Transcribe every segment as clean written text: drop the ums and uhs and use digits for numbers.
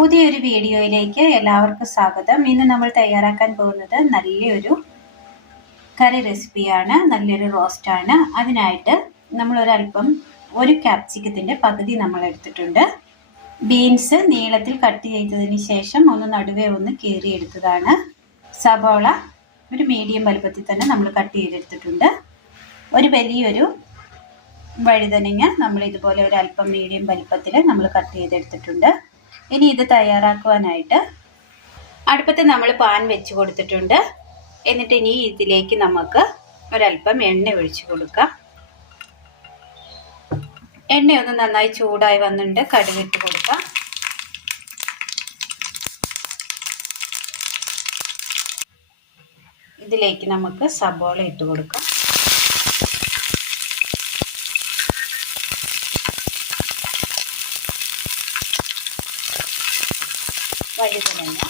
പുതിയൊരു വീഡിയോയിലേക്ക് എല്ലാവർക്കും സ്വാഗതം. ഇന്ന് നമ്മൾ തയ്യാറാക്കാൻ പോകുന്നത് നല്ലൊരു കറി റെസിപ്പിയാണ്, നല്ലൊരു റോസ്റ്റാണ്. അതിനായിട്ട് നമ്മൾ ഒരു ക്യാപ്സിക്കത്തിൻ്റെ പകുതി നമ്മൾ എടുത്തിട്ടുണ്ട്. ബീൻസ് നീളത്തിൽ കട്ട് ചെയ്തതിന് ശേഷം നടുവേ കീറിയെടുത്തതാണ്. സബോള ഒരു മീഡിയം വലുപ്പത്തിൽ തന്നെ നമ്മൾ കട്ട് ചെയ്തെടുത്തിട്ടുണ്ട്. ഒരു വലിയൊരു വഴുതനങ്ങ നമ്മൾ ഇതുപോലെ ഒരല്പം മീഡിയം വലുപ്പത്തിൽ നമ്മൾ കട്ട് ചെയ്തെടുത്തിട്ടുണ്ട്. ഇനി ഇത് തയ്യാറാക്കുവാനായിട്ട് അടുപ്പത്ത് നമ്മൾ പാൻ വെച്ച് കൊടുത്തിട്ടുണ്ട്. എന്നിട്ട് ഇനി ഇതിലേക്ക് നമുക്ക് ഒരല്പം എണ്ണ ഒഴിച്ചു കൊടുക്കാം. എണ്ണയൊന്ന് നന്നായി ചൂടായി വന്നിട്ടുണ്ട്. കടുകിട്ട് കൊടുക്കാം. ഇതിലേക്ക് നമുക്ക് സബോള ഇട്ട് കൊടുക്കാം. വഴുതനങ്ങ,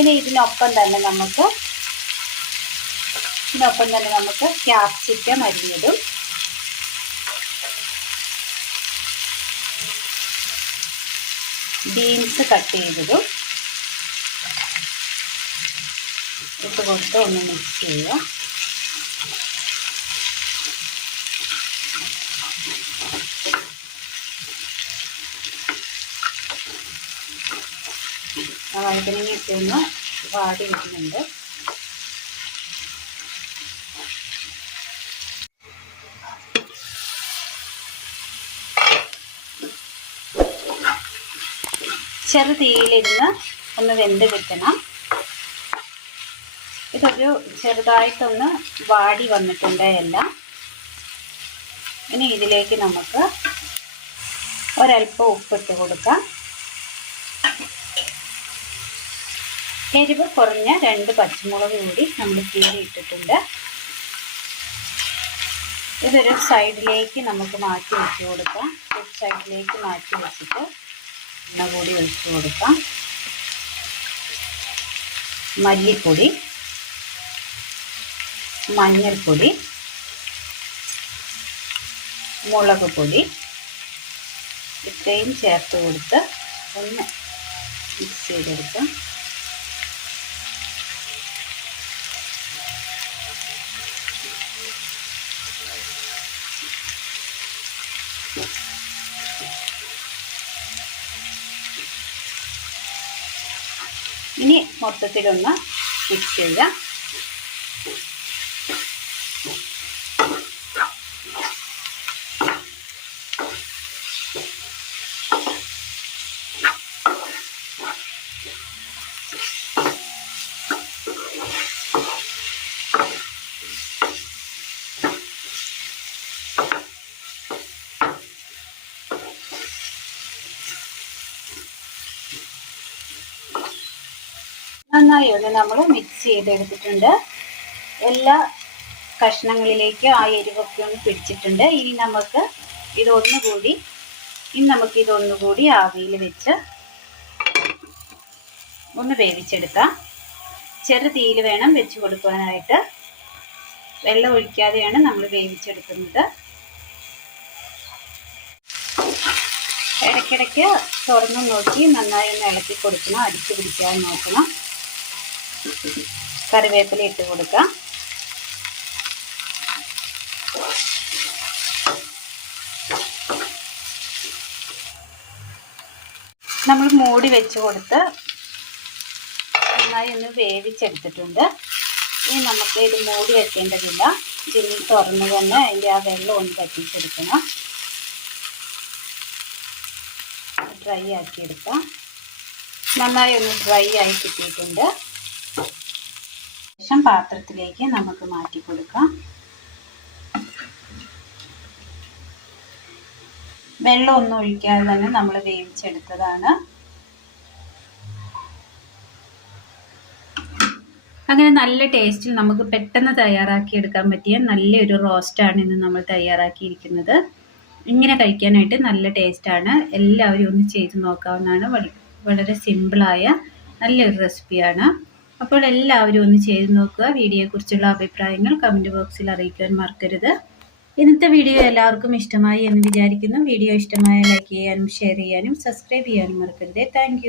ഇനി ഇതിനൊപ്പം തന്നെ നമുക്ക് ക്യാപ്സിക്കം അരിഞ്ഞതും ബീൻസ് കട്ട് ചെയ്തതും ഇട്ട് കൊടുത്ത് ഒന്ന് മിക്സ് ചെയ്യുക. വഴുതനങ്ങയൊക്കെ ഒന്ന് വാടി വയ്ക്കുന്നുണ്ട്. ചെറു തീയിലിരുന്ന് ഒന്ന് വെന്ത് കിട്ടണം. ഇതൊരു ചെറുതായിട്ടൊന്ന് വാടി വന്നിട്ടുണ്ട് എല്ലാം. ഇനി ഇതിലേക്ക് നമുക്ക് ഒരല്പം ഉപ്പിട്ട് കൊടുക്കാം. എരിവ് കുറഞ്ഞ 2 പച്ചമുളക് കൂടി നമ്മൾ കീറി ഇട്ടിട്ടുണ്ട്. ഇതൊരു സൈഡിലേക്ക് നമുക്ക് മാറ്റി വെച്ച് കൊടുക്കാം. ഒരു സൈഡിലേക്ക് മാറ്റി വെച്ചിട്ട് എണ്ണ കൂടി ഒഴിച്ച് കൊടുക്കാം. മല്ലിപ്പൊടി, മഞ്ഞൾപ്പൊടി, മുളക് പൊടി ഇത്രയും ചേർത്ത് കൊടുത്ത് ഒന്ന് മിക്സ് ചെയ്തെടുക്കാം. ഇനി മൊത്തത്തിലൊന്ന് മിക്സ് ചെയ്യാം. നന്നായി ഒന്ന് നമ്മൾ മിക്സ് ചെയ്തെടുത്തിട്ടുണ്ട്. എല്ലാ കഷ്ണങ്ങളിലേക്കും ആ എരിവൊക്കെ ഒന്ന് പിടിച്ചിട്ടുണ്ട്. ഇനി നമുക്ക് ഇതൊന്നുകൂടി ആവിയിൽ വെച്ച് ഒന്ന് വേവിച്ചെടുക്കാം. ചെറു തീയിൽ വേണം വെച്ച് കൊടുക്കാനായിട്ട്. വെള്ളം ഒഴിക്കാതെയാണ് നമ്മൾ വേവിച്ചെടുക്കുന്നത്. ഇടയ്ക്കിടയ്ക്ക് തുറന്നു നോക്കി നന്നായി ഒന്ന് ഇളക്കി കൊടുക്കണം. അടിച്ചു പിടിക്കാൻ നോക്കണം. കറിവേപ്പില ഇട്ട് കൊടുക്കാം. നമ്മൾ മൂടി വെച്ച് കൊടുത്ത് നന്നായി ഒന്ന് വേവിച്ചെടുത്തിട്ടുണ്ട്. ഇനി നമുക്ക് ഇത് മൂടി വെക്കേണ്ടതില്ല. ഇനി തുറന്ന് തന്നെ അതിൻ്റെ ആ വെള്ളം ഒന്ന് വറ്റിച്ചെടുക്കണം. ഡ്രൈ ആക്കി എടുക്കാം. നന്നായി ഒന്ന് ഡ്രൈ ആയി കിട്ടിയിട്ടുണ്ട്. ശേഷം പാത്രത്തിലേക്ക് നമുക്ക് മാറ്റി കൊടുക്കാം. വെള്ളമൊന്നും ഒഴിക്കാതെ തന്നെ നമ്മൾ വേവിച്ചെടുത്തതാണ്. അങ്ങനെ നല്ല ടേസ്റ്റിൽ നമുക്ക് പെട്ടെന്ന് തയ്യാറാക്കി എടുക്കാൻ പറ്റിയ നല്ലൊരു റോസ്റ്റാണ് ഇന്ന് നമ്മൾ തയ്യാറാക്കിയിരിക്കുന്നത്. ഇങ്ങനെ കഴിക്കാനായിട്ട് നല്ല ടേസ്റ്റാണ്. എല്ലാവരും ഒന്ന് ചെയ്ത് നോക്കാവുന്നതാണ്. വളരെ സിമ്പിളായ നല്ലൊരു റെസിപ്പിയാണ്. അപ്പോൾ എല്ലാവരും ഒന്ന് ചെയ്ത് നോക്കുക. വീഡിയോയെക്കുറിച്ചുള്ള അഭിപ്രായങ്ങൾ കമൻറ്റ് ബോക്സിൽ അറിയിക്കാൻ മറക്കരുത്. ഇന്നത്തെ വീഡിയോ എല്ലാവർക്കും ഇഷ്ടമായി എന്ന് വിചാരിക്കുന്നു. വീഡിയോ ഇഷ്ടമായ ലൈക്ക് ചെയ്യാനും ഷെയർ ചെയ്യാനും സബ്സ്ക്രൈബ് ചെയ്യാനും മറക്കരുത്. താങ്ക്